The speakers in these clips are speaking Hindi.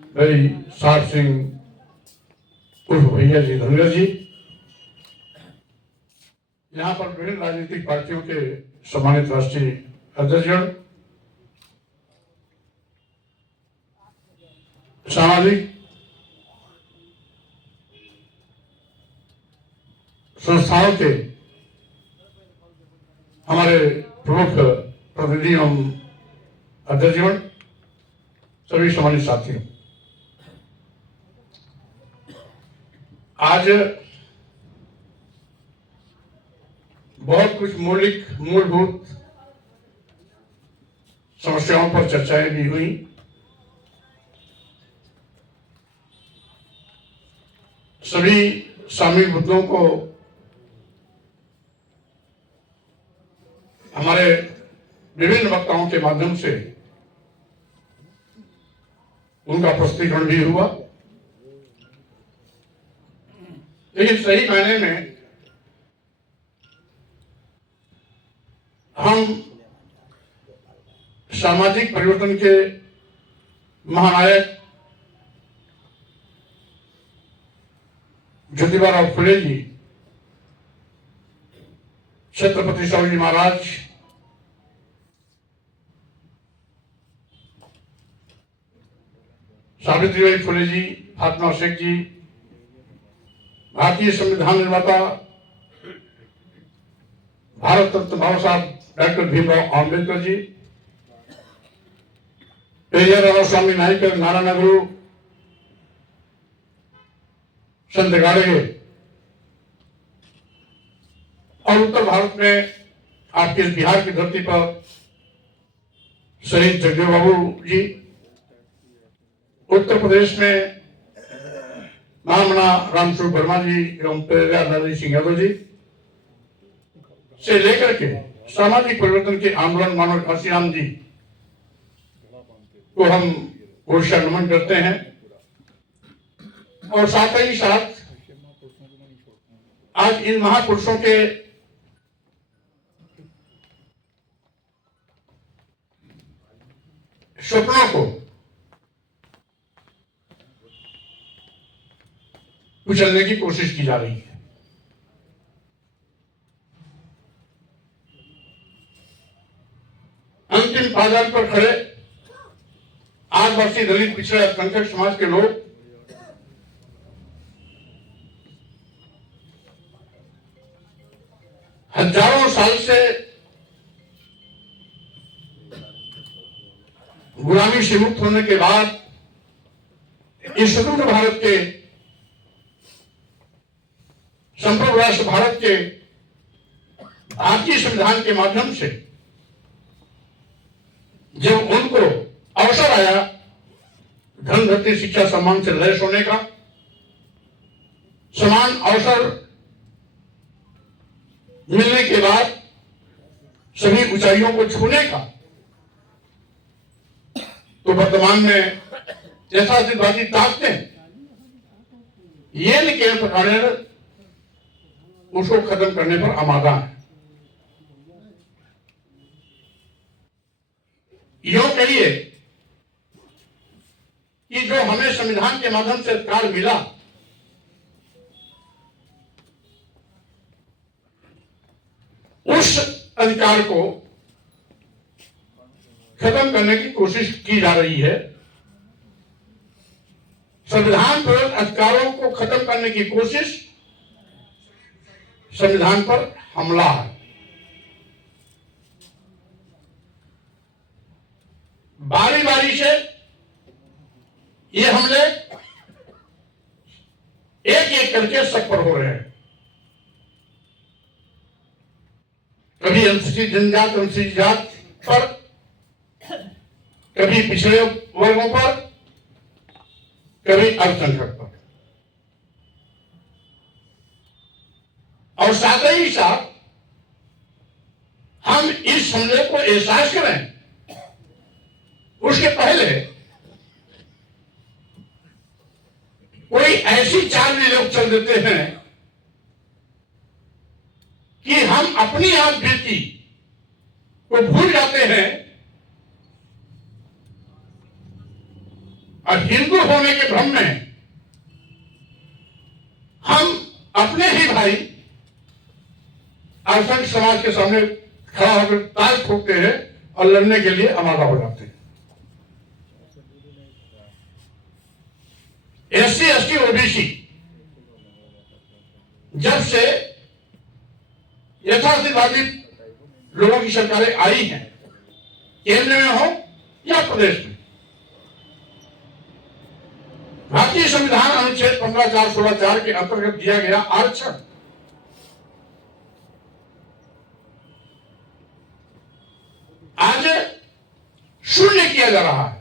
भाई साहब सिंह उर्फ भैया जी धनगर जी, यहाँ पर विभिन्न राजनीतिक पार्टियों के सम्मानित राष्ट्रीय अध्यक्षगण, सामाजिक संस्थाओं के हमारे प्रमुख प्रतिनिधि एवं अध्यक्षगण, सभी सम्मानित साथियों, आज बहुत कुछ मूलभूत समस्याओं पर चर्चाएं भी हुई। सभी शामिल मुद्दों को हमारे विभिन्न वक्ताओं के माध्यम से उनका प्रस्तुतिकरण भी हुआ, लेकिन सही मायने में हम सामाजिक परिवर्तन के महानायक ज्योतिबा फुले जी, छत्रपति शिवाजी महाराज, सावित्रीबाई फुले जी, फातिमा शेख जी, भारतीय संविधान निर्माता भारत रत्न बाबा साहब डॉक्टर भीमराव आंबेडकर जी, पेरियार रामास्वामी नायकर, नारायण गुरु, संत गाड़गे, और उत्तर भारत में आपके बिहार की धरती पर शहीद जगदेव बाबू जी, उत्तर प्रदेश में महामना रामस्वरूप वर्मा जी एवं लालजी सिंह यादव जी से लेकर के सामाजिक परिवर्तन के आंदोलन मानव काशीराम जी को हम ओडिशा नमन करते हैं, और साथ ही साथ आज इन महापुरुषों के सपनों को कुचलने की कोशिश की जा रही है। अंतिम पायदान पर खड़े आदिवासी, दलित, पिछड़े अल्पसंख्यक समाज के लोग हजारों साल से गुलामी से मुक्त होने के बाद इस स्वतंत्र भारत के, संप्रभु राष्ट्र भारत के भारतीय संविधान के माध्यम से जब उनको अवसर आया धन, धरती, शिक्षा, सम्मान से लैस होने का, समान अवसर मिलने के बाद सभी ऊंचाइयों को छूने का, तो वर्तमान में यथार्थवादी ताकतें ये निकेल प्रकार उसको खत्म करने पर आमादा है। यो कहिए कि जो हमें संविधान के माध्यम से अधिकार मिला, उस अधिकार को खत्म करने की कोशिश की जा रही है। संविधान पर अधिकारों को खत्म करने की कोशिश संविधान पर हमला है। बारी बारी से ये हमले एक एक करके सब पर हो रहे हैं। कभी अनुसूचित जनजाति, अनुसूचित जाति पर, कभी पिछड़े वर्गों पर, कभी अल्पसंख्यक पर, और साथ ही साथ हम इस हमले को एहसास करें उसके पहले कोई ऐसी चाल में लोग चल देते हैं कि हम अपनी आप बीती को भूल जाते हैं और हिंदू होने के भ्रम में हम अपने ही भाई अल्पसंख्यक समाज के सामने खड़ा होकर ताल ठोकते हैं और लड़ने के लिए आमादा हो जाते हैं। एससी एसटी ओबीसी जब से यथार्थवादी लोगों की सरकारें आई हैं, केंद्र में हो या प्रदेश में, भारतीय संविधान अनुच्छेद 15(4)(16)(4) के अंतर्गत दिया गया आरक्षण आज शून्य किया जा रहा है।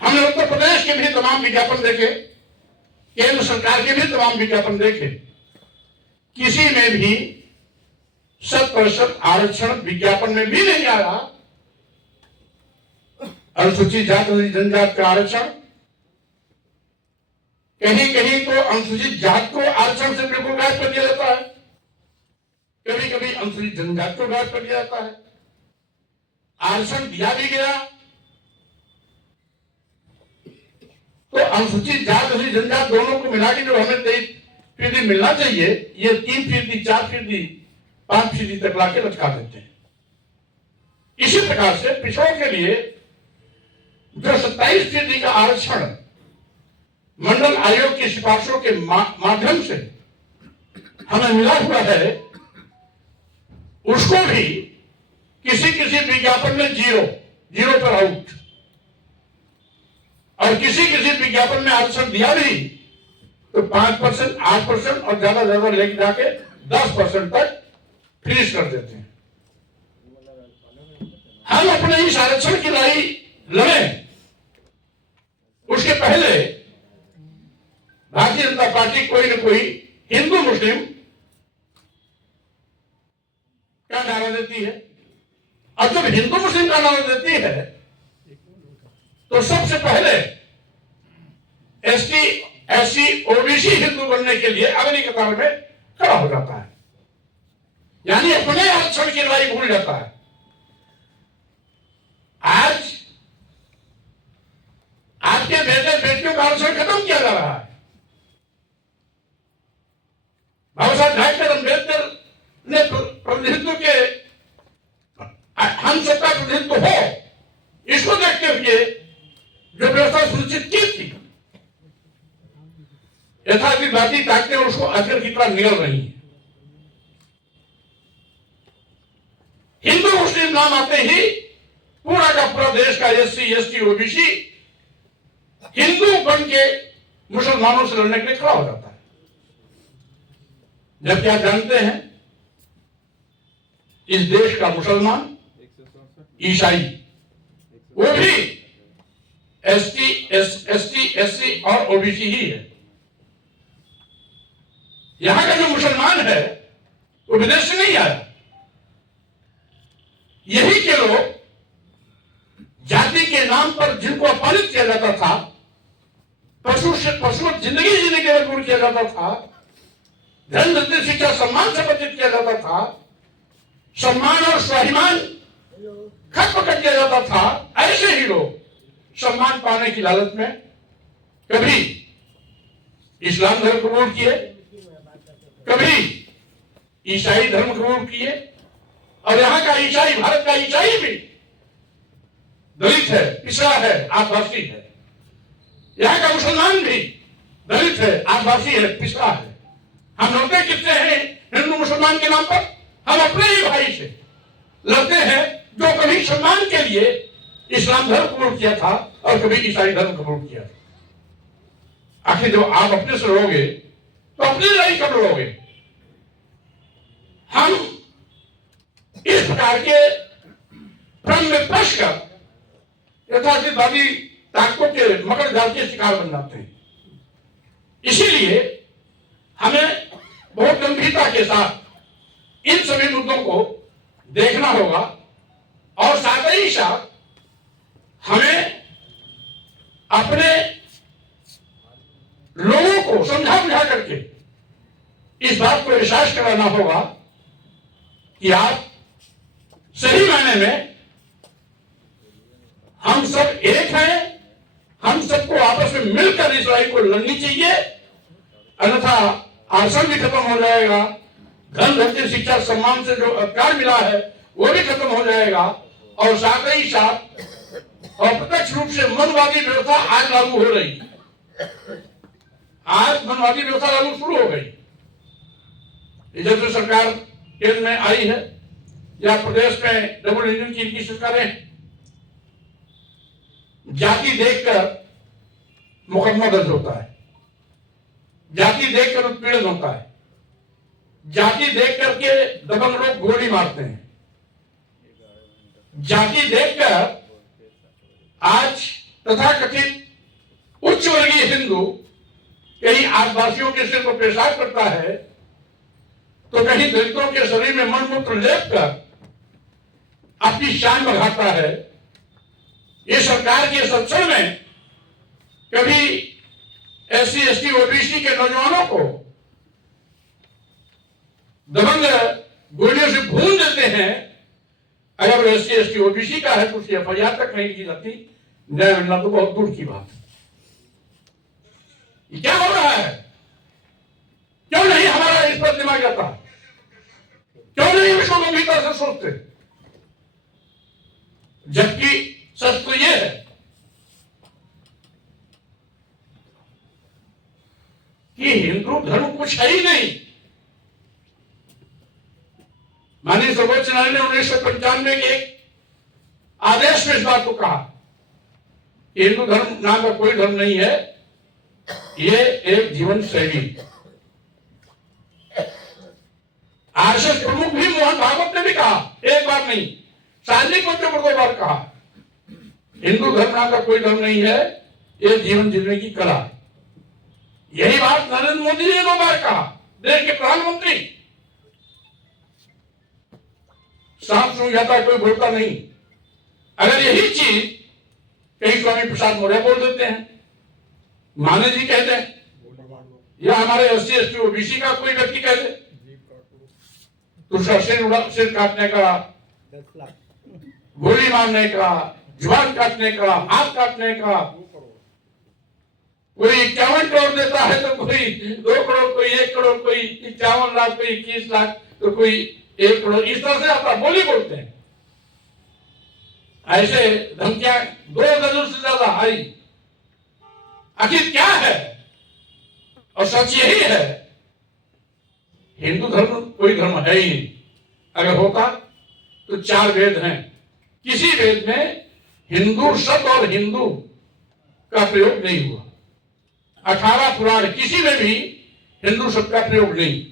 हमने उत्तर प्रदेश के भी तमाम विज्ञापन देखे, केंद्र सरकार के भी तमाम विज्ञापन देखे, किसी में भी 100% आरक्षण विज्ञापन में भी नहीं आया। अनुसूचित जाति जनजाति का आरक्षण, कहीं कहीं तो अनुसूचित जाति को आरक्षण से बिल्कुल गायब कर दिया जाता है, कभी कभी अनुसूचित जनजाति को गायब कर दिया जाता है। आरक्षण दिया भी गया तो अनुसूचित जाति अनुसूचित जनजाति दोनों को मिला के जो हमें 23% मिलना चाहिए, ये 3%, 4%, 5% तक लाके लटका देते हैं। इसी प्रकार से पिछड़ों के लिए जो 27% का आरक्षण मंडल आयोग की सिफारिशों के माध्यम से हमें मिला हुआ है, उसको भी किसी किसी विज्ञापन में जीरो पर आउट, और किसी किसी विज्ञापन में आरक्षण दिया भी तो 5%, 8% और ज्यादा लेके जाके 10% तक फ्रीज कर देते हैं। हम अपने इस आरक्षण की लड़ाई लड़े, उसके पहले भारतीय जनता पार्टी कोई न कोई हिंदू मुस्लिम का नारा देती है, और जब हिंदू मुस्लिम का नारा देती है तो सबसे पहले एसटी एससी ओबीसी हिंदू बनने के लिए अगली कतार में खड़ा हो जाता है, यानी अपने आरक्षण की लड़ाई भूल जाता है। आज आपके बेटे बेटियों का आरक्षण खत्म किया जा रहा है। बाबा साहब डॉक्टर अम्बेडकर ने प्रतिनिधित्व के हम सबका प्रतिनिधित्व हो, इसको देखते हुए जो व्यवस्था सुनिश्चित की थी, यथार्थवादी ताकतें उसको अजगर की तरह निगल रही है। हिंदू मुस्लिम नाम आते ही पूरा का पूरा देश का एससी एसटी ओबीसी हिंदू बन के मुसलमानों से लड़ने के लिए खड़ा हो जाता है। जबकि आप जानते हैं इस देश का मुसलमान, ईसाई, वो भी एसटी एससी और ओबीसी ही है। यहां का जो मुसलमान है वो विदेश से नहीं आया। यही के लोग जाति के नाम पर जिनको अपमानित किया जाता था, पशु जिंदगी जीने के मजबूर किया जाता था, धन दत्त शिक्षा सम्मान से वंचित किया जाता था, सम्मान और स्वाभिमान खत्म कर दिया जाता था, ऐसे ही लोग सम्मान पाने की लालच में कभी इस्लाम धर्म कबूल किए, कभी ईसाई धर्म कबूल किए, और यहां का ईसाई, भारत का ईसाई भी दलित है, पिछड़ा है, आदिवासी है। यहां का मुसलमान भी दलित है, आदिवासी है, पिछड़ा है। हम लड़ते किससे हैं हिंदू मुसलमान के नाम पर? हम अपने ही भाई से लड़ते हैं जो कभी सम्मान के लिए इस्लाम धर्म कबूल किया था और कभी ईसाई धर्म कबूल किया था। आखिर जब आप अपने से लड़ोगे तो अपनी लड़ाई कब लड़ोगे? हम इस प्रकार के भ्रम में फंस कर यथार्थवादी ताकतों के मकर जाल के शिकार बन जाते हैं। इसीलिए हमें बहुत गंभीरता के साथ इन सभी मुद्दों को देखना होगा, और साथ ही साथ हमें अपने लोगों को समझा बुझा करके इस बात को एहसास कराना होगा कि आप सही मायने में एक है, हम सबको आपस में मिलकर इस लड़ाई को लड़नी चाहिए, अन्यथा आसन भी खत्म हो जाएगा, धन धरती शिक्षा सम्मान से जो अधिकार मिला है वो भी खत्म हो जाएगा, और साथ ही साथ अप्रत्यक्ष रूप से मनवादी व्यवस्था आज लागू हो रही है। आज मनवादी व्यवस्था लागू शुरू हो गई। जब से सरकार केंद्र में आई है या प्रदेश में डबल इंजन की इनकी सरकारें, जाति देखकर मुकदमा दर्ज होता है, जाति देखकर उत्पीड़न होता है, जाति देख करके दबंग लोग गोली मारते हैं, जाति देखकर आज तथाकथित उच्च वर्गीय हिंदू कहीं आदिवासियों के सिर पर पेशाब करता है तो कहीं दलितों के शरीर में मलमूत्र लेप कर अपनी शान बढ़ाता है। ये सरकार के संरक्षण में कभी SC ST OBC के नौजवानों को दबंग गोलियों से भून देते हैं। अगर SC ST OBC का है तो उसकी FIR तक नहीं की जाती, न्याय मिलना तो बहुत दूर की बात है। क्या हो रहा है? क्यों नहीं हमारा इस पर दिमाग जाता? क्यों नहीं इसको गंभीरता से सोचते? जबकि सच तो यह है कि हिंदू धर्म कुछ है ही नहीं। माननीय सर्वोच्च न्यायालय ने 1995 के एक आदेश में इस बात को कहा, हिंदू धर्म नाम का कोई धर्म नहीं है, ये एक जीवन शैली। RSS प्रमुख भी मोहन भागवत ने भी कहा, एक बार नहीं, सार्वजनिक मंचों पर 2 बार कहा, हिंदू धर्म नाम का कोई धर्म नहीं है, ये जीवन जीने की कला। यही बात नरेंद्र मोदी ने 2 बार कहा, देश के प्रधानमंत्री। सांप सुन जाता कोई बोलता नहीं। अगर यही चीज कहीं स्वामी प्रसाद मौर्य बोल देते हैं, माने जी कहते हैं, या हमारे SC ST OBC का कोई व्यक्ति कह दे तो उसका सिर काटने का, गोली मारने का, जुबान काटने का, हाथ काटने का, कोई 51 करोड़ देता है तो कोई 2 करोड़, कोई 1 करोड़, कोई 51 लाख, कोई 21 लाख, तो कोई 1 करोड़, इस तरह से आता बोली बोलते हैं। ऐसे धमकियां 2 दर्जन से ज्यादा आई। आखिर क्या है? और सच यही है, हिंदू धर्म कोई धर्म है ही नहीं। अगर होता तो 4 वेद हैं, किसी वेद में हिंदू शब्द और हिंदू का प्रयोग नहीं हुआ। 18 पुराण, किसी में भी हिंदू शब्द का प्रयोग नहीं।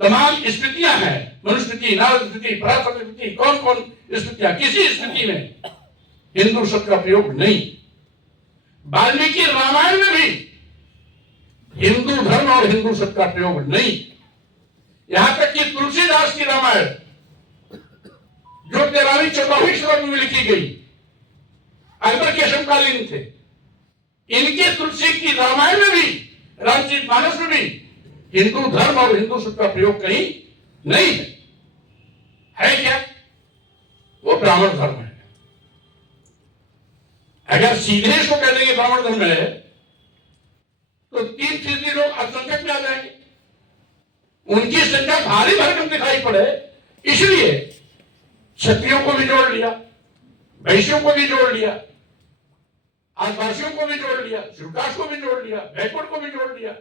तमाम स्मृतियां हैं, मनुस्मृति, नारद स्मृति, पराशर स्मृति, कौन कौन स्मृतियां, किसी स्मृति में हिंदू शब्द का प्रयोग नहीं। वाल्मीकि रामायण में भी हिंदू धर्म और हिंदू शब्द का प्रयोग नहीं। यहां तक कि तुलसीदास की रामायण जो 13वीं 14वीं शताब्दी में लिखी गई, अकबर के समकालीन थे, इनके तुलसी की रामायण में भी, रामचरितमानस में भी हिंदू धर्म और हिंदू शब्द का प्रयोग कहीं नहीं है क्या? वो ब्राह्मण धर्म है। अगर सीधे इसको कह देंगे ब्राह्मण धर्म है तो 3% लोग अल्पसंख्यक में आ जाएंगे, उनकी संख्या भारी भरकम दिखाई पड़े, इसलिए क्षत्रियों को भी जोड़ लिया, वैश्यों को भी जोड़ लिया, आदिवासियों को भी जोड़ लिया, शुल्कास को भी जोड़ लिया, बैकवर्ड को भी जोड़ लिया।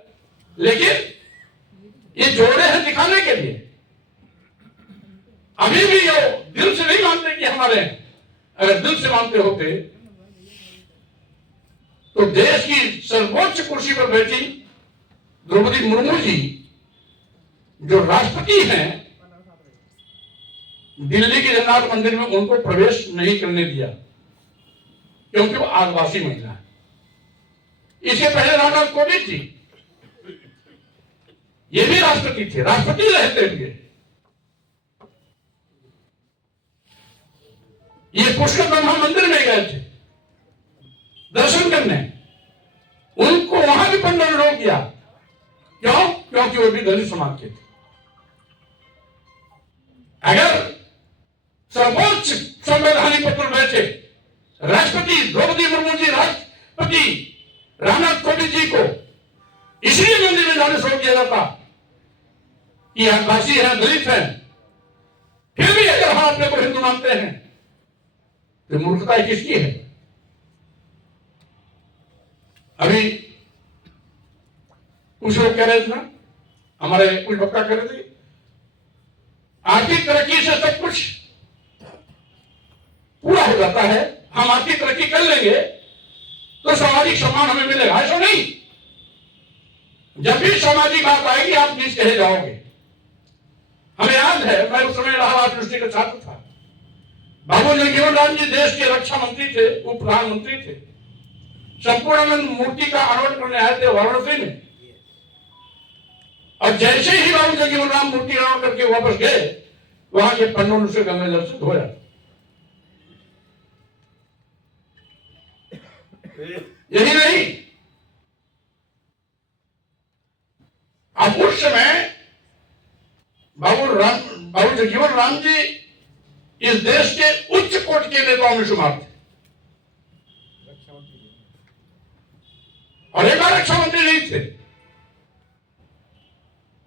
लेकिन ये जोड़े हैं दिखाने के लिए। अभी भी ये दिल से नहीं मानते कि हमारे हैं। अगर दिल से मानते होते तो देश की सर्वोच्च कुर्सी पर बैठी द्रौपदी मुर्मू जी जो राष्ट्रपति हैं, दिल्ली के जगन्नाथ मंदिर में उनको प्रवेश नहीं करने दिया क्योंकि वो आदिवासी महिला है। इसके पहले रामनाथ कोविंद जी, ये भी राष्ट्रपति थे, राष्ट्रपति रहते हुए ये पुष्कर ब्रह्मा मंदिर में गए थे दर्शन करने, उनको वहां भी पंडित ने रोक दिया। क्यों? क्योंकि वो भी दलित समाज के थे। अगर सर्वोच्च संवैधानिक पद पर बैठे थे राष्ट्रपति द्रौपदी मुर्मू जी, राष्ट्रपति रामनाथ कोविंद जी को इसलिए मंदिर में जाने से रोक दिया जाता कि आदिवासी हैं, दलित हैं, फिर भी अगर हम अपने को हिंदू मानते हैं तो मूर्खता किसकी है? अभी कुछ लोग कह रहे थे ना, हमारे कुछ वक्ता कह रहे थे आर्थिक तरक्की से सब कुछ पूरा हो जाता है, हम आर्थिक तरक्की कर लेंगे तो सामाजिक सम्मान हमें मिलेगा। ऐसा नहीं, जब भी सामाजिक बात आएगी आप नीच कहे जाओगे। हमें याद है, मैं उस समय इलाहाबाद यूनिवर्सिटी का छात्र था। बाबू जगजीवन राम जी देश के रक्षा मंत्री थे, उप प्रधानमंत्री थे। संपूर्णानंद मूर्ति का अनावरण करने आए थे वाराणसी में, और जैसे ही बाबू जगजीवन राम मूर्ति अनावरण करके वापस गए, वहां के पंडों ने उसे गंगा जल से धोया। यही नहीं, अब उस समय बाबू जगजीवन राम जी इस देश के उच्च कोटि के नेताओं में शुमार थे, और एक बार रक्षा मंत्री नहीं थे।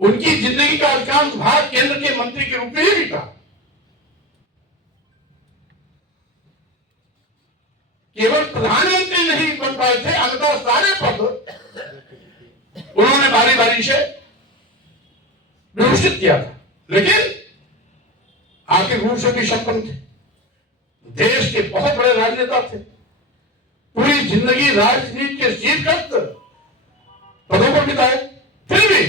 उनकी जिंदगी का अधिकांश भाग केंद्र के मंत्री के रूप में ही बीता। केवल प्रधानमंत्री नहीं बन पाए थे, अन्यथा सारे पद उन्होंने बारी बारी से व्यवस्थित किया था, लेकिन आर्थिक रूप से भी संपन्न थे, देश के बहुत बड़े राजनेता थे, पूरी जिंदगी राजनीति के शीर्षस्थ पदों पर बिताए, फिर भी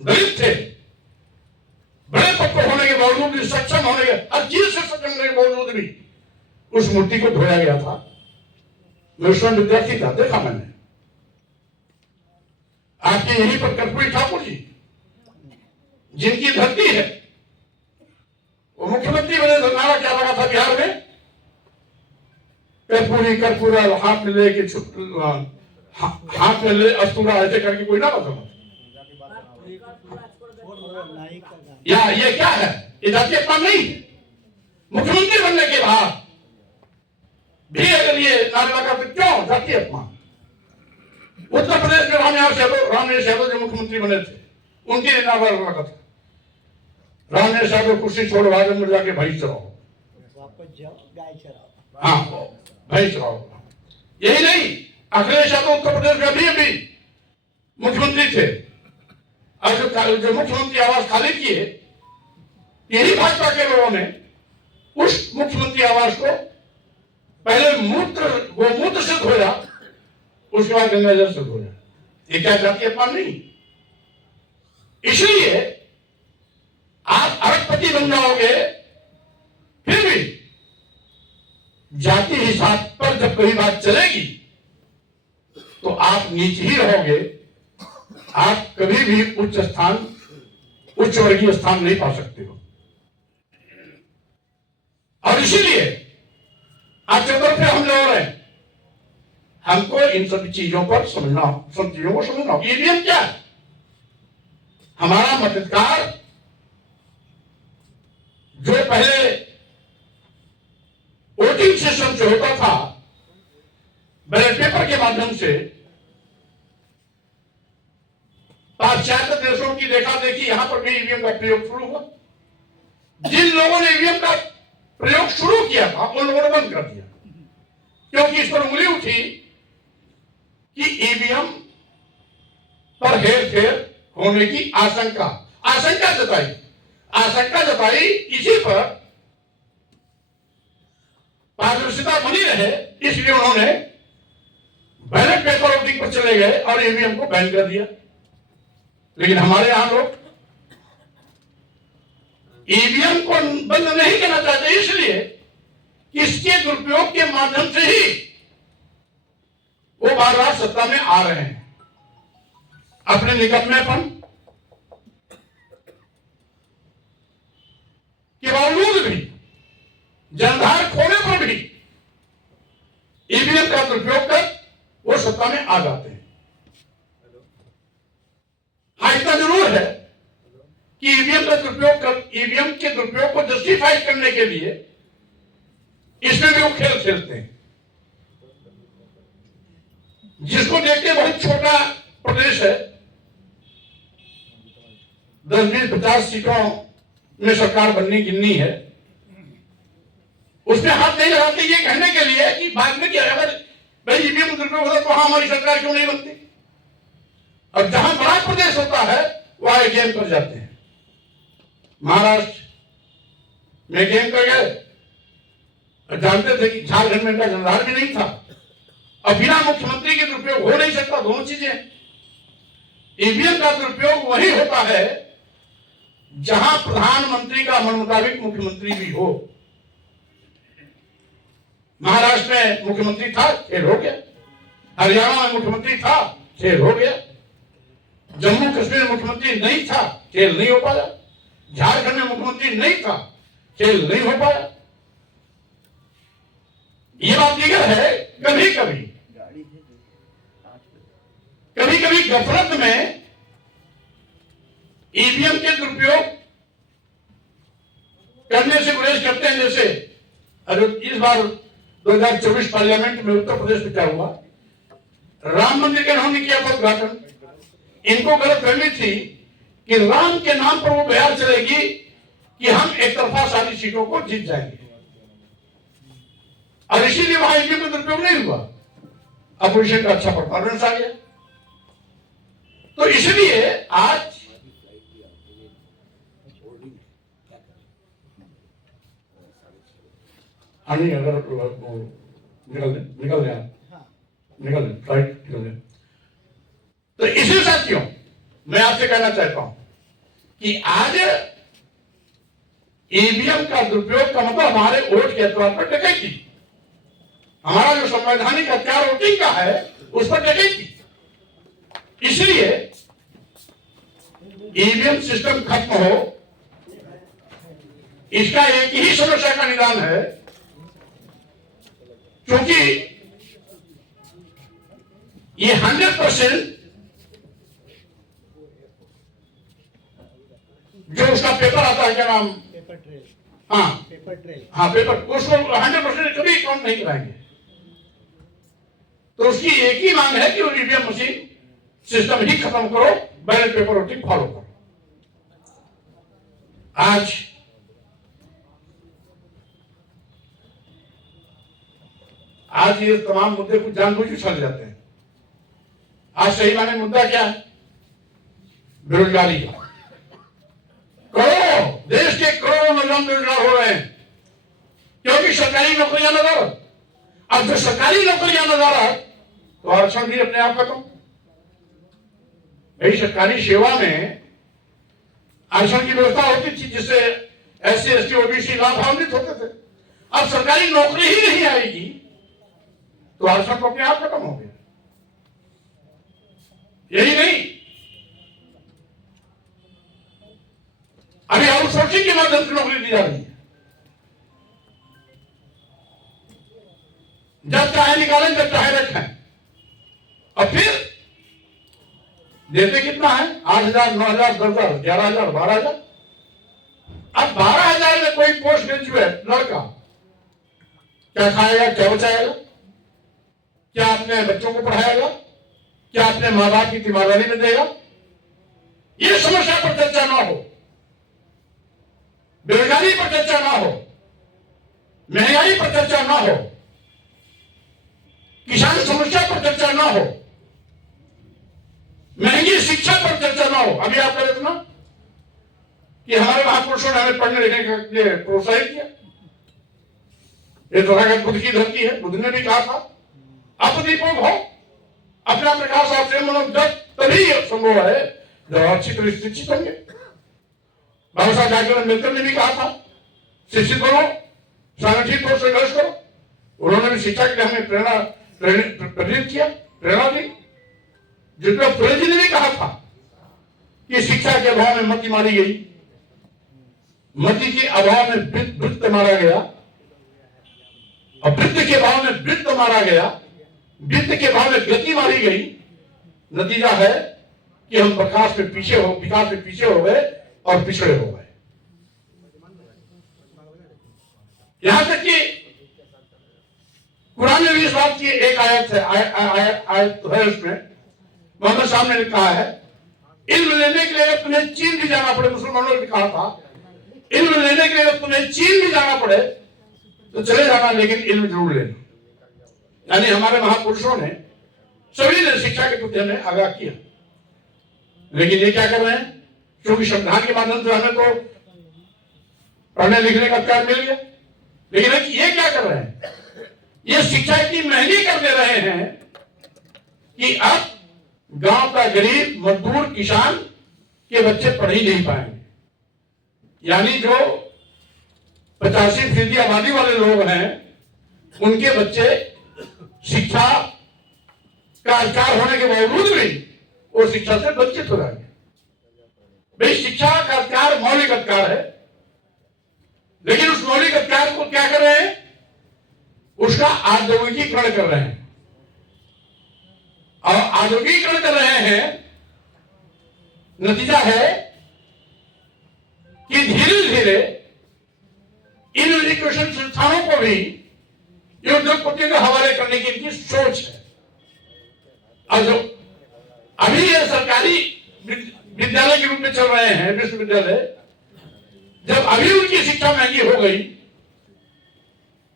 दलित थे। बड़े पद पर होने के बावजूद भी, सक्षम होने के, हर चीज से सक्षम होने के बावजूद भी उस मूर्ति को धोया गया था। मैं स्वयं विद्यार्थी था, देखा मैंने। आपके यहीं पर कर्पूरी ठाकुर जी, जिनकी धरती है, वो मुख्यमंत्री बने तो नारा क्या लगा था बिहार में? कर्पूरी कर्पूरा हाथ में ले अस्तूरा, ऐसे करके कोई नारा था। या ये क्या है? ये जातीय अपमान नहीं है। मुख्यमंत्री बनने के बाद भी अगर ये नारा लगा तो क्यों जातीय अपमान? उत्तर प्रदेश में रामनिवास यादव जो मुख्यमंत्री बने थे, उनके नारा लगा था, रामनिवास यादव कुर्सी छोड़ भाजपा में जाके भैंस चराओ, वापस जाओ गाय चराओ। हाँ, भैंस चराओ। यही नहीं, अखिलेश यादव उत्तर प्रदेश में अभी मुख्यमंत्री थे, और जो मुख्यमंत्री आवास खाली किए, यही भाजपा के लोगों ने उस मुख्यमंत्री आवास को पहले गोमूत्र से धोया, उसके बाद गंगा जल से धोया। ये क्या जातीय अपमान नहीं? इसलिए आप अरबपति बन जाओगे, फिर भी जाति हिसाब पर जब कोई बात चलेगी तो आप नीच ही रहोगे। आप कभी भी उच्च वर्गीय स्थान नहीं पा सकते हो। और इसीलिए आज चौदह पे हम लोग रहे, हमको इन सब चीजों पर समझना, सब चीजों को समझना। ईवीएम क्या है? हमारा मताधिकार जो पहले वोटिंग सिस्टम से होता था, बैलेट पेपर के माध्यम से, पाश्चात्य देशों की देखा देखी यहां पर भी ईवीएम का प्रयोग शुरू हुआ। जिन लोगों ने ईवीएम का प्रयोग शुरू किया था, उन लोगों ने बंद कर दिया, क्योंकि इस पर उंगली उठी कि ईवीएम पर हेरफेर होने की आशंका जताई। इसी पर पारदर्शिता बनी रहे, इसलिए उन्होंने बैलेट पेपर वोटिंग पर चले गए और ईवीएम को बैन कर दिया। लेकिन हमारे यहां लोग ईवीएम को बंद नहीं करना चाहते, इसलिए इसके दुरुपयोग के माध्यम से ही वो बार बार सत्ता में आ रहे हैं। अपने निकम्मेपन के बावजूद भी, जनधार खोने पर भी ईवीएम का दुरुपयोग कर वो सत्ता में आ जाते हैं। हाँ, इतना जरूर है कि ईवीएम के दुरुपयोग को जस्टिफाई करने के लिए इसमें भी वो खेल खेलते हैं, जिसको देखते बहुत छोटा प्रदेश है, 10-20-50 सीटों में सरकार बननी गिननी है, उसमें हाथ नहीं लगाते ये कहने के लिए कि बाद में क्या अगर भाई ईवीएम दुरुपयोग होता तो हमारी सरकार क्यों नहीं बनती। अब जहां बड़ा प्रदेश होता है वहां गेम कर जाते हैं। महाराष्ट्र में गेम कर गए, जानते थे कि झारखंड में इनका जनरल भी नहीं था। अब बिना मुख्यमंत्री के दुरुपयोग हो नहीं सकता, दोनों चीजें। ईवीएम का दुरुपयोग वही होता है जहां प्रधानमंत्री का मन मुताबिक मुख्यमंत्री भी हो। महाराष्ट्र में मुख्यमंत्री था, खेल हो गया। हरियाणा में मुख्यमंत्री था, खेल हो गया। जम्मू कश्मीर में मुख्यमंत्री नहीं था, खेल नहीं हो पाया। झारखंड में मुख्यमंत्री नहीं था, खेल नहीं हो पाया। ये बात क्लियर है। कभी कभी गफलत में ईवीएम के दुरुपयोग करने से गुरेज करते हैं। जैसे अगर इस बार 2024 पार्लियामेंट में उत्तर प्रदेश में क्या हुआ, राम मंदिर के इन्होंने किया था उद्घाटन। इनको गलतफहमी थी कि राम के नाम पर वो बयान चलेगी कि हम एक तरफा सारी सीटों को जीत जाएंगे, और इसीलिए वहां ईवीएम का दुरुपयोग नहीं हुआ। अपोजिशन का अच्छा परफॉर्मेंस आ गया। तो इसलिए आज अगर निकल फ्लाइट निकल गया। तो इसी साथियों मैं आपसे कहना चाहता हूं कि आज ईवीएम का दुरुपयोग का मतलब हमारे वोट के एतबार पर डकैती, हमारा जो संवैधानिक अधिकार वोटिंग का है उस पर डकैती। इसलिए ईवीएम सिस्टम खत्म हो, इसका एक ही समस्या का निदान है, क्योंकि ये 100% जो उसका पेपर आता है, क्या नाम, पेपर ट्रेल, पेपर, उसको 100% कभी काउंट नहीं कराएंगे। तो उसकी एक ही मांग है कि वो ईवीएम मशीन सिस्टम ही खत्म करो, बैलेट पेपर वोटिंग फॉलो करो। आज ये तमाम मुद्दे को जानबूझ के समझ जाते हैं। आज सही माने मुद्दा क्या है? बेरोजगारी का। करोड़ों, देश के करोड़ों नौजवान बेरोजगार हो रहे हैं क्योंकि सरकारी नौकरियां नजर। अब जो सरकारी नौकरियां नजर तो आरक्षण भी अपने आप खत्म। भाई सरकारी सेवा में आरक्षण की व्यवस्था होती थी जिससे SC ST OBC लाभान्वित होते थे। अब सरकारी नौकरी ही नहीं आएगी तो आरक्षण तो अपने आप खत्म हो गया। यही नहीं, अभी आउटसोर्सिंग के माध्यम से नौकरी दी जा रही है। जब चाहे निकालें, जब चाहे रखें। और फिर देते कितना है? 8,000, 9,000, 10,000, 11,000, 12,000। अब 12,000 में कोई पोस्ट ग्रेजुएट लड़का क्या खाएगा, क्या बचाएगा? क्या अपने बच्चों को पढ़ाएगा? क्या अपने माँ बाप की तीमारदारी में देगा? ये समस्या पर चर्चा ना हो, बेरोजगारी पर चर्चा ना हो, महंगाई पर चर्चा ना हो, किसान समस्या पर चर्चा ना हो, महंगी शिक्षा पर चर्चा ना हो। अभी आप कह रहे थे ना कि हमारे महापुरुषों ने हमें पढ़ने लिखने के लिए प्रोत्साहित किया। ये तथागत बुद्ध की धरती है। बुद्ध ने भी कहा था अपदीपक हो, अपना प्रकाश आप स्वयं मनोजत, तभी संभव है जब आप शिक्षित होंगे। बाबा साहब डॉक्टर अम्बेडकर ने भी कहा था शिक्षित बनो, संगठित हो, संघर्ष करो। उन्होंने भी शिक्षा के लिए हमें प्रेरित किया, प्रेरणा दी। जितना फुले जी ने भी कहा था कि शिक्षा के अभाव में मति मारी गई, मति के अभाव में वृत्त मारा गया, और वृत्त के अभाव में वृत्त मारा गया, वित्त के अभाव में गति मारी गई। नतीजा है कि हम विकास में पीछे हो गए और पिछड़े हो गए। यहां तक कि कुरान में भी इस बात की एक आयत है, आयत है उसमें मोहम्मद साहब ने कहा है, इल्म लेने के लिए तुम्हें चीन भी जाना पड़े, मुसलमानों ने कहा था इल्म लेने के लिए तुम्हें चीन भी जाना पड़े तो चले जाना, लेकिन इल्म जरूर लेना। यानी हमारे महापुरुषों ने सभी ने शिक्षा के प्रति हमें आगाह किया, लेकिन ये क्या कर रहे हैं, क्योंकि संविधान के माध्यम से हमें तो पढ़ने लिखने का अधिकार मिल गया, लेकिन ये क्या कर रहे हैं, ये शिक्षा इतनी महंगी कर दे रहे हैं कि अब गांव का गरीब मजदूर किसान के बच्चे पढ़ ही नहीं पाएंगे। यानी जो 85% आबादी वाले लोग हैं उनके बच्चे शिक्षा का अधिकार होने के बावजूद भी वो शिक्षा से वंचित हो जाएंगे। भाई शिक्षा का अधिकार मौलिक अधिकार है, लेकिन उस मौलिक अधिकार को क्या कर रहे हैं, उसका औद्योगिकीकरण कर रहे हैं, और औद्योगिकीकरण कर रहे हैं, नतीजा है कि धीरे धीरे इन एजुकेशन संस्थानों को भी ये उद्योगपतियों के हवाले करने की इनकी सोच है। और जो अभी ये सरकारी विद्यालय के रूप में चल रहे हैं, विश्वविद्यालय, जब अभी उनकी शिक्षा महंगी हो गई,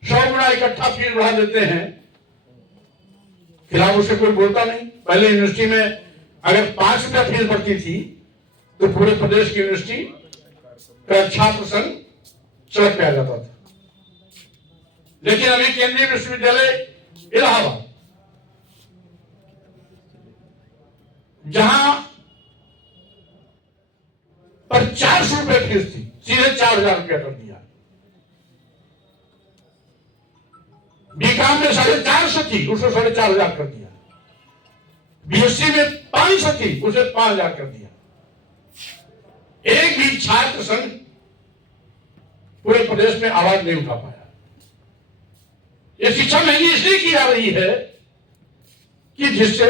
100 गुना इकट्ठा फीस बढ़ा देते हैं, खिलाफ उससे कोई बोलता नहीं। पहले यूनिवर्सिटी में अगर 5 रुपया फीस बढ़ती थी तो पूरे प्रदेश की यूनिवर्सिटी का छात्र संघ सड़क पे आ जाता था, लेकिन अभी केंद्रीय विश्वविद्यालय इलाहाबाद, जहां पर 400 रुपये फीस थी, सीधे 4000 रुपया कर दिया। बीकॉम में 450 थी, उसे 4500 कर दिया। बीएससी में 500 थी, उसे 5000 कर दिया। एक भी छात्र संघ पूरे प्रदेश में आवाज नहीं उठा पाया। यह शिक्षा महंगी इसलिए की जा रही है कि जिससे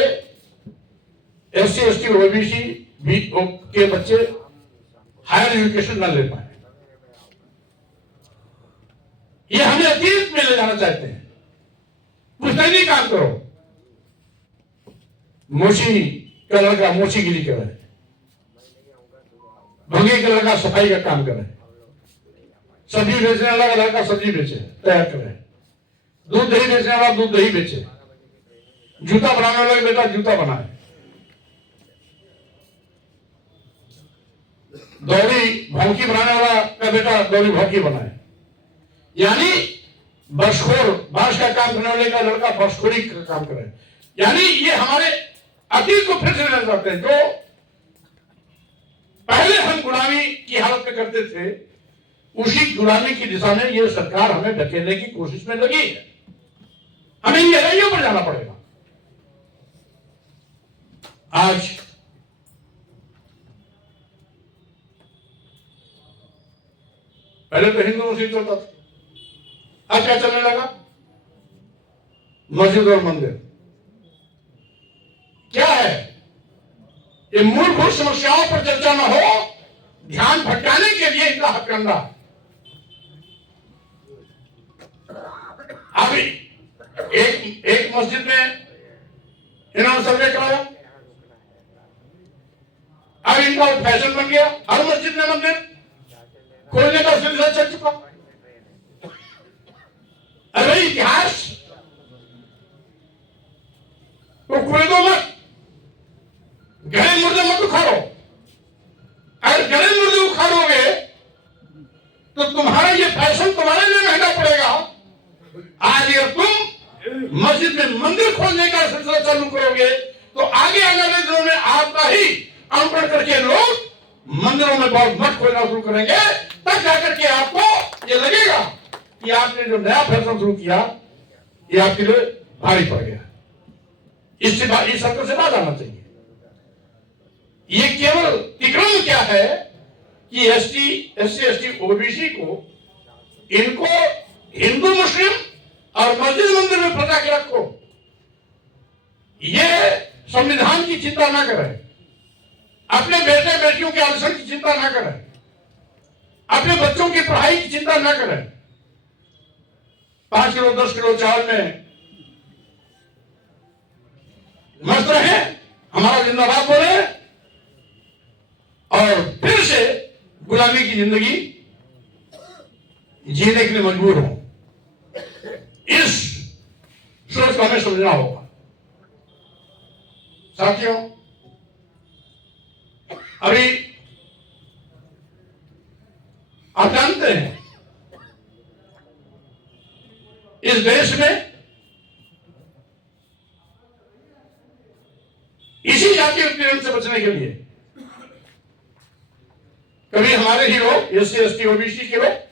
एससी एसटी ओबीसी के बच्चे हायर एजुकेशन न ले पाए। ये हमें अतीत में ले जाना चाहते हैं। पुश्तैनी काम करो, मोची का लड़का मोचीगिरी करे, भंगी का लड़का सफाई का काम करे, सब्जी बेचने वाला का लड़का सब्जी बेचे तैयार करे, दूध दही बेचने वाला दूध दही बेचे, जूता बनाने वाला का बेटा जूता बनाए, दौरी भौंकी बनाने वाला का बेटा दौरी भौंकी बनाए। यानी बसखोर, बांस का काम करने वाले का लड़का बसखोरी का काम करे। यानी ये हमारे अतीत को फिर से ले जाते हैं। जो पहले हम गुलामी की हालत में करते थे, उसी गुलामी की दिशा में ये सरकार हमें धकेलने की कोशिश में लगी है। हमें इन गहराइयों पर जाना पड़ेगा। आज पहले तो हिंदू मुस्लिम चलता था, आज क्या चलने लगा, मस्जिद और मंदिर। क्या है, ये मूलभूत समस्याओं पर चर्चा न हो, ध्यान भटकाने के लिए इनका हथकंडा। अभी एक मस्जिद में इन्होंने सर्वे कराया, अब इनका फैशन बन गया, हर मस्जिद में मंदिर खोलने का सिलसिला चल चुका। अरे इतिहास तो खोल दो मत, गड़े मुर्दे मत उखाड़ो। अगर गड़े मुर्दे उखाड़ोगे तो तुम्हारा ये फैशन तुम्हारे लिए महंगा पड़ेगा। आज अगर तुम मस्जिद में मंदिर खोलने का सिलसिला चालू करोगे तो आगे आने वाले दिनों में आपका ही अनुकरण करके लोग मंदिरों में बहुत मठ खोलना शुरू करेंगे। तब जाकर के आपको ये लगेगा कि आपने जो नया फैशन शुरू किया ये आपके लिए भारी पड़ गया। इससे इस सर्कल से बात आना चाहिए। ये केवल तिक्रम क्या है कि एससी एसटी ओबीसी को, इनको हिंदू मुस्लिम और मस्जिद मंदिर में फंसा के रखो। ये संविधान की चिंता ना करें, अपने बेटे बेटियों के आरक्षण की चिंता ना करें, अपने बच्चों की पढ़ाई की चिंता ना करें। 5 किलो 10 किलो चावल में मस्त रहे, हमारा जिंदाबाद बोले और फिर से गुलामी की जिंदगी जीने के लिए मजबूर हो। इस सोच को हमें समझना होगा। साथियों, अभी आप जानते हैं इस देश में इसी जातीय उत्पीड़न से बचने के लिए कभी हमारे ही लोग एससी एसटी ओबीसी के लोग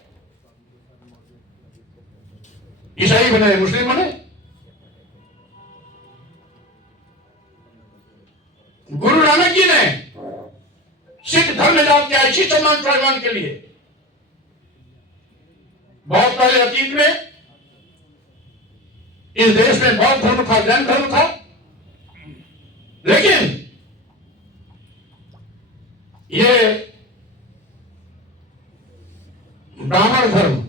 ईसाई बने, मुस्लिम बने, गुरु नानक जी ने सिख धर्म जात के ऐसी सम्मान स्वाभिमान के लिए बहुत पहले अतीत में इस देश में बौद्ध धर्म था, जैन धर्म था, लेकिन ये ब्राह्मण धर्म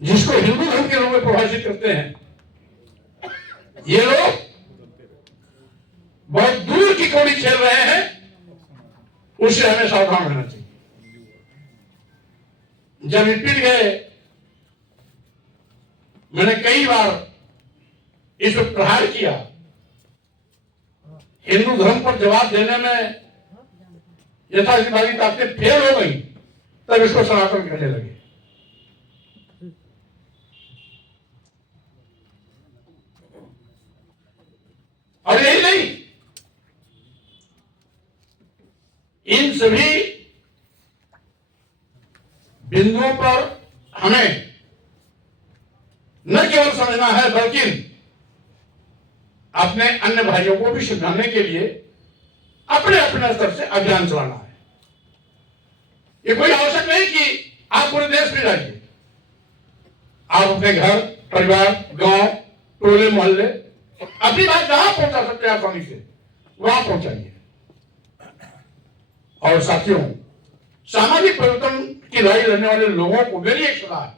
जिसको हिंदू धर्म के रूप में परिभाषित करते हैं, ये लोग बहुत दूर की कौड़ी खेल रहे हैं, उससे हमें सावधान रहना चाहिए। जब पिट गए, मैंने कई बार इस पर प्रहार किया, हिंदू धर्म पर जवाब देने में यथार्थवादी ताकतें फेल हो गई, तब इसको सनातन कहने लगे। और यही नहीं, इन सभी बिंदुओं पर हमें न केवल समझना है बल्कि अपने अन्य भाइयों को भी समझाने के लिए अपने अपने स्तर से अभियान चलाना है। ये कोई आवश्यक नहीं कि आप पूरे देश में जाइए, आप अपने घर, परिवार, गांव, टोले, मोहल्ले अपनी बात जहां पहुंचा सकते हैं आसानी से वहां पहुंचाइए। और साथियों, सामाजिक परिवर्तन की लड़ाई लड़ने वाले लोगों को मेरी एक सलाह है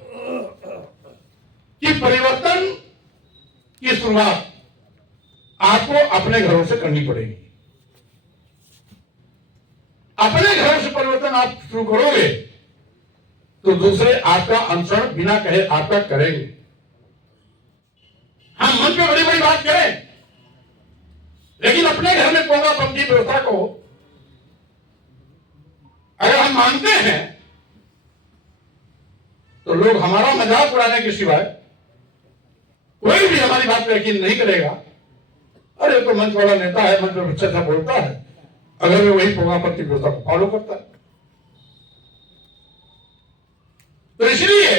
कि परिवर्तन की शुरुआत आपको अपने घरों से करनी पड़ेगी। अपने घरों से परिवर्तन आप शुरू करोगे तो दूसरे आपका अनुसरण बिना कहे आपका करेंगे। हम मन पे बड़ी बड़ी बात करें, लेकिन अपने घर में पोंगापंथी व्यवस्था को अगर हम मानते हैं तो लोग हमारा मजाक उड़ाने के सिवाय कोई भी हमारी बात पर यकीन नहीं करेगा। अरे तो मंच वाला नेता है, मंच पर अच्छा बोलता है, अगर वो वही पोंगापंथी व्यवस्था को फॉलो करता है। तो इसलिए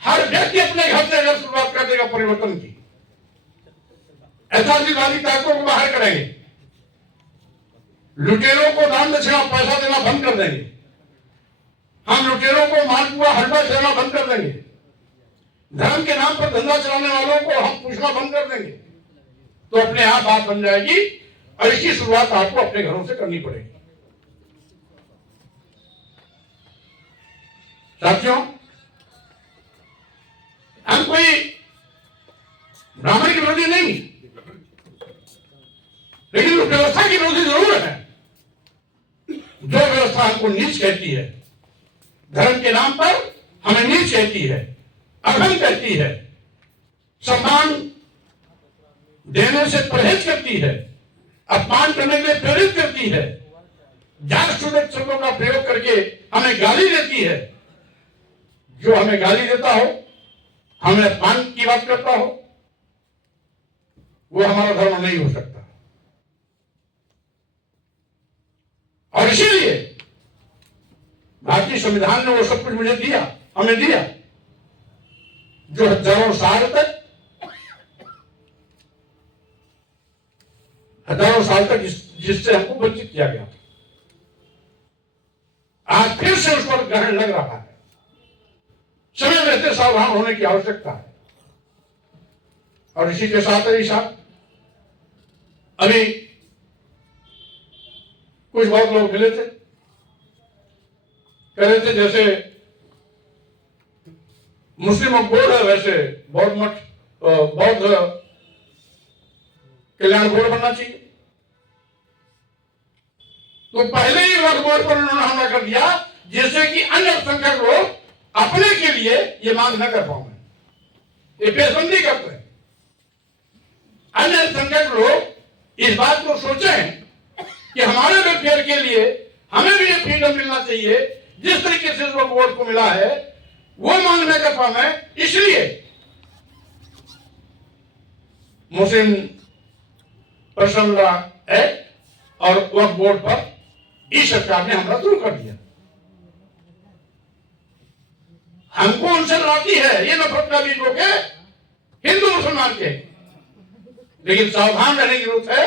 हर व्यक्ति अपने घर से अगर शुरुआत कर देगा परिवर्तन की, यथार्थवादी ताकतों को बाहर करेंगे, लुटेरों को दान दक्षिणा पैसा देना बंद कर देंगे, हम लुटेरों को मालपुआ हलवा खिलाना बंद कर देंगे, धर्म के नाम पर धंधा चलाने वालों को हम पूछना बंद कर देंगे, तो अपने आप बात बन जाएगी। और इसकी शुरुआत आपको अपने घरों से करनी पड़ेगी। साथियों, हम कोई ब्राह्मण के विरोधी नहीं, लेकिन उस व्यवस्था की विरोधी जरूर है जो व्यवस्था हमको नीच कहती है, धर्म के नाम पर हमें नीच कहती है, अधम कहती है, सम्मान देने से परहेज करती है, अपमान करने के लिए प्रेरित करती है, जात-सूचक शब्दों का प्रयोग करके हमें गाली देती है। जो हमें गाली देता हो, हमें अपमान की बात करता हो, वो हमारा धर्म नहीं हो सकता। और इसीलिए भारतीय संविधान ने वो सब कुछ मुझे दिया, हमें दिया, जो हजारों साल तक जिससे हमको वंचित किया गया था, आज फिर से उस पर ग्रहण लग रहा है। समय रहते सावधान होने की आवश्यकता है। और इसी के साथ ही साथ अभी कुछ बहुत लोग मिले थे, कह रहे थे जैसे मुस्लिमों को है वैसे बौद्ध मठ, बौद्ध कल्याण बोर्ड बनना चाहिए। तो पहले ही वक्फ बोर्ड पर उन्होंने हमला कर दिया, जिससे कि अन्य अल्पसंख्यक लोग अपने के लिए ये मांग न कर पाए। ये पेशबंदी करते हैं। अन्य अल्पसंख्यक लोग इस बात को सोचें कि हमारे वेलफेयर के लिए हमें भी ये फ्रीडम मिलना चाहिए, जिस तरीके से वक्फ बोर्ड को मिला है, वो मांग न कर पाए। इसलिए मुस्लिम पर्सनल लॉ एक्ट और वक्फ बोर्ड पर इस सरकार ने हमला शुरू कर दिया। हमको उनसे लड़ाती है ये नफरत का बीज बोके हिंदू मुसलमान के, लेकिन सावधान रहने की जरूरत है।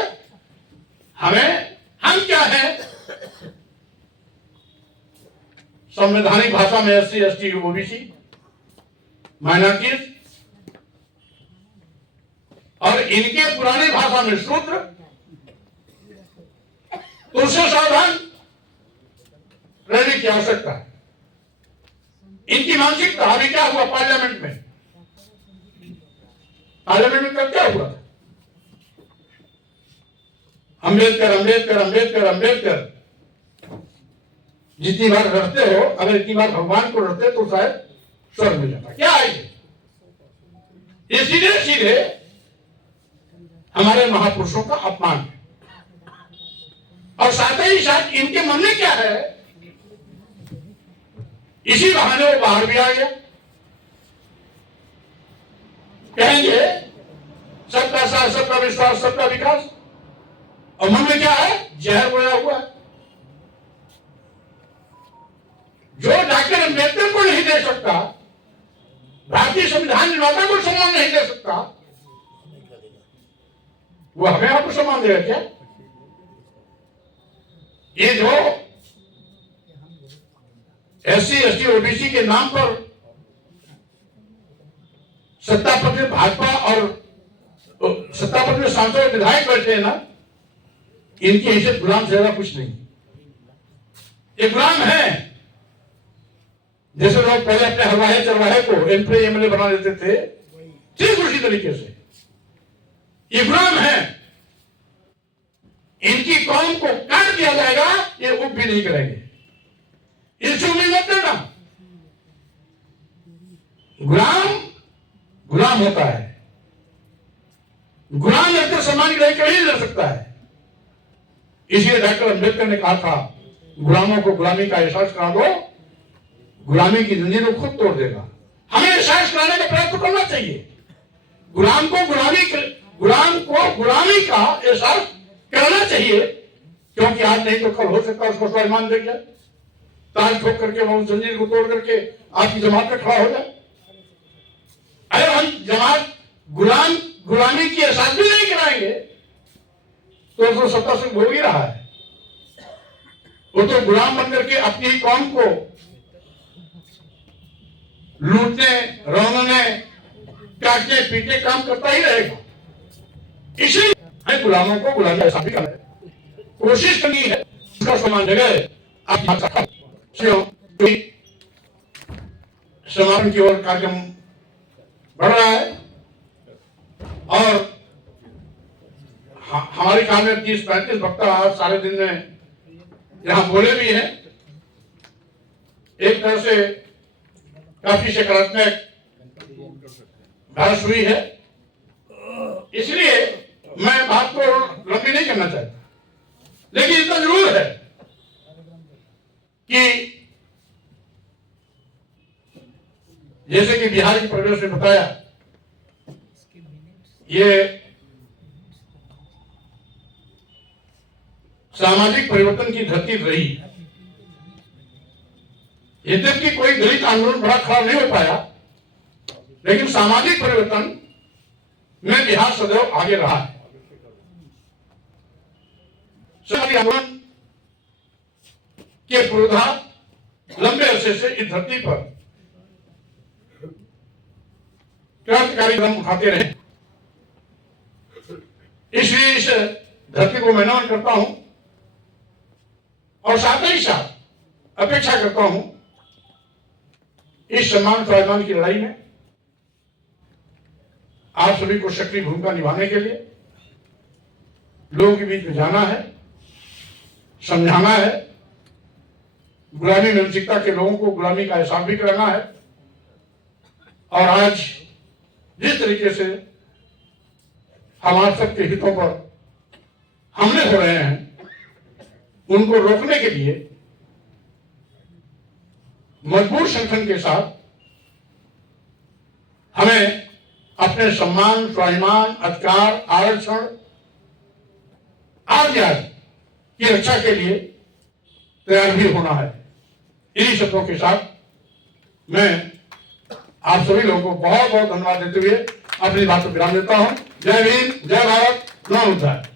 हम क्या है, संवैधानिक भाषा में SC ST OBC माइनॉरिटीज, और इनके पुरानी भाषा में शूद्र। तो उससे सावधान रहने की आवश्यकता है। इनकी मानसिकता अभी क्या हुआ पार्लियामेंट में क्या हुआ? अंबेडकर अंबेडकर अंबेडकर अंबेडकर जितनी बार रटते हो, अगर इतनी बार भगवान को रटते तो शायद स्वर्ग मिल जाता। क्या है ये सीधे सीधे हमारे महापुरुषों का अपमान है। और साथ ही साथ इनके मन में क्या है, इसी बहाने वो बाहर भी आ गया। कहेंगे सबका साथ, सबका विश्वास, सबका विकास, और मन में क्या है, जहर बोया हुआ है। जो डॉक्टर अम्बेडकर को नहीं दे सकता, भारतीय संविधान निर्माता को सम्मान नहीं दे सकता, वो हमें आपको सम्मान देगा क्या? ये जो SC ST OBC के नाम पर सत्ता पक्ष में भाजपा और सत्ता पक्ष में सांसद और विधायक बैठे हैं ना, इनकी हैसियत गुलाम से ज्यादा कुछ नहीं। ये गुलाम है। जैसे लोग पहले अपने हलवाहे चरवाहे को MP MLA बना देते थे, ठीक उसी तरीके से ये गुलाम है। इनकी कौम को काट दिया जाएगा, ये उप भी नहीं करेंगे। इससे उम्मीद मत करना। गुलाम होता है। गुलाम रहकर सम्मान की लड़ाई कहीं नहीं लड़ सकता है। इसलिए डॉक्टर अम्बेडकर ने कहा था, गुलामों को गुलामी का एहसास करा दो, गुलामी की जंजीर को खुद तोड़ देगा। हमें एहसास कराने का प्रयत्न करना चाहिए। गुलाम को गुलामी का एहसास करना चाहिए, क्योंकि आज नहीं तो कल हो सकता है उसको स्वाभिमान दे जाए, ताज ठोक करके वो जंजीर को तोड़ करके आपकी जमात पे खड़ा हो जाए। अगर हम जमात गुलामी की एहसास भी नहीं कराएंगे तो सत्ता से भोग ही रहा है। वो तो गुलाम बन करके अपनी ही कौम को लूटने, रौंदने, काटने, पीटने काम करता ही रहेगा। इसलिए गुलामों को गुलामी का एहसास भी करना है, कोशिश करनी है उसका सम्मान जगह आप समापन की ओर कार्यक्रम बढ़ रहा है। और हमारे काम में 30-35 वक्ता आज सारे दिन में यहां बोले भी हैं। एक तरह से काफी सकारात्मक बहस हुई है, इसलिए मैं बात को लंबी नहीं करना चाहता, लेकिन इतना जरूर है कि जैसे कि बिहार की परिवेश ने बताया, ये सामाजिक परिवर्तन की धरती रही। यद्यपि कोई दलित आंदोलन बड़ा खड़ा नहीं हो पाया, लेकिन सामाजिक परिवर्तन में बिहार सदैव आगे रहा है। सामाजिक आंदोलन के पुरोधा लंबे अरसे से इस धरती पर क्रांतिकारी कदम उठाते रहे। इसलिए इस धरती को मैं नमन करता हूं और साथ ही साथ अपेक्षा करता हूं इस सम्मान स्वाभिमान की लड़ाई में आप सभी को सक्रिय भूमिका निभाने के लिए लोगों के बीच में जाना है, समझाना है, गुलामी मानसिकता के लोगों को गुलामी का एहसास भी कराना है। और आज जिस तरीके से हम आप सबके हितों पर हमले हो रहे हैं, उनको रोकने के लिए मजबूत संगठन के साथ हमें अपने सम्मान, स्वाभिमान, अधिकार, आरक्षण आदि की रक्षा के लिए तैयार भी होना है। इन्हीं शब्दों के साथ मैं आप सभी लोगों को बहुत बहुत धन्यवाद देते हुए अपनी बात को विराम देता हूं। जय हिंद, जय भारत, नमो बुद्धाय।